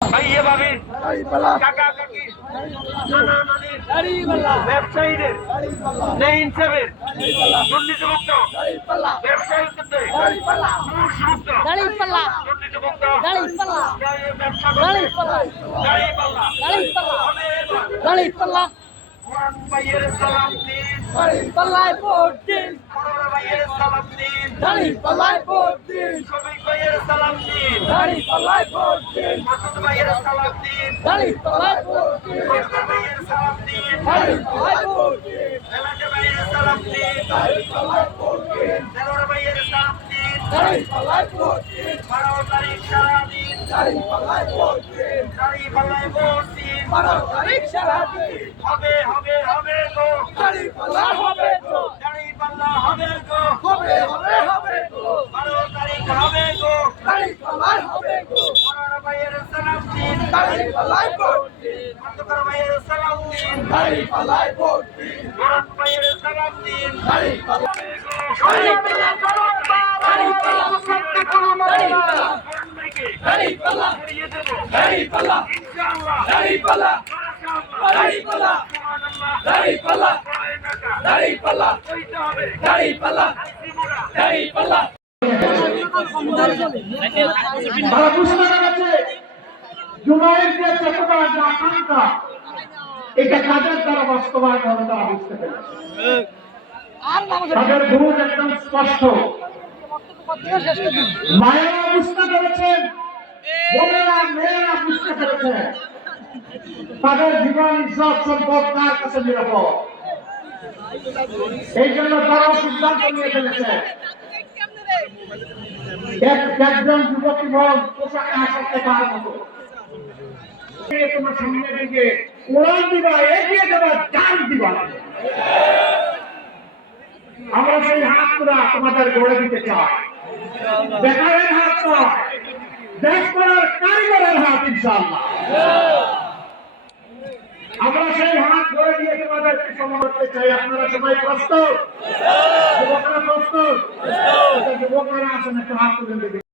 ভাইয়া ভাবির কাকা কাকি নানা নানির ব্যবসায়ীদের ইনসাফের দুর্নীতিমুক্ত ব্যবসায়ীদের দুর্নীতিমুক্ত দাঁড়িপাল্লা ভাইয়ের সালাম দিন দাঁড়িপাল্লায় ভোট দিন ভাইয়ের সালাম দিন দাঁড়িপাল্লায় ভোট দিন শফিক ভাইয়ের সালাম দিন দাঁড়িপাল্লায় ভোট দিন মাসুদ ভাইয়ের সালাম দিন দাঁড়িপাল্লায় ভোট দিন ভাইয়ের সালাম দিন দাঁড়িপাল্লায় ভোট দিন এলাকা ভাইয়ের সালাম দিন দাঁড়িপাল্লায় ভোট দিন তেরোর ভাইয়ের সালাম দিন দাঁড়িপাল্লায় ভোট দিন 12 তারিখ সারাদিন দাঁড়িপাল্লায় ভোট দিন দাঁড়িপাল্লায় ভোট দিন 12 তারিখ সারাদিন হবে হবে হবে গো দাঁড়িপাল্লা হবে তো দাঁড়িপাল্লা হবে গো হবে হবে হবে তো 12 তারিখ হবে গো দাঁড়িপাল্লায় হবে তো তেরোর ভাইয়ের সালাম দিন দাঁড়িপাল্লায় ভোট দিন অন্ধকার ভাইয়ের সালাম দিন দাঁড়িপাল্লায় ভোট দিন গরম ভাইয়ের সালাম দিন দাঁড়িপাল্লা এটা কাজের দ্বারা বাস্তবায়ন হবে তারা বুঝতে পেরেছে তাদের ভুল একদম স্পষ্ট মায়েরা বুঝতে পেরেছেন বোনেরা মেয়েরা বুঝতে পেরেছেন তাদের জীবন ইজ্জত সম্পদ তার কাছে নিরাপদ এই জন্য তারাও সিদ্ধান্ত নিয়ে ফেলেছে একজন যুবক জীবন পোশাকে আসতে পারার মতো তোমার সামনের দিকে উড়ান দিবা এগিয়ে দেবা জান দিবা আমরা সেই হাতগুলা তোমাদের গড়ে দিতে চাই বেকারের হাত নয় দেশ করার কারিগরের হাত ইনশাআল্লাহ আমরা সেই হাত গড়ে দিয়ে তোমাদেরকে সময় করতে চাই আপনারা সবাই প্রস্তুত যুবকরা প্রস্তুত যুবকরা আসেন একটা হাত তুলে দেবে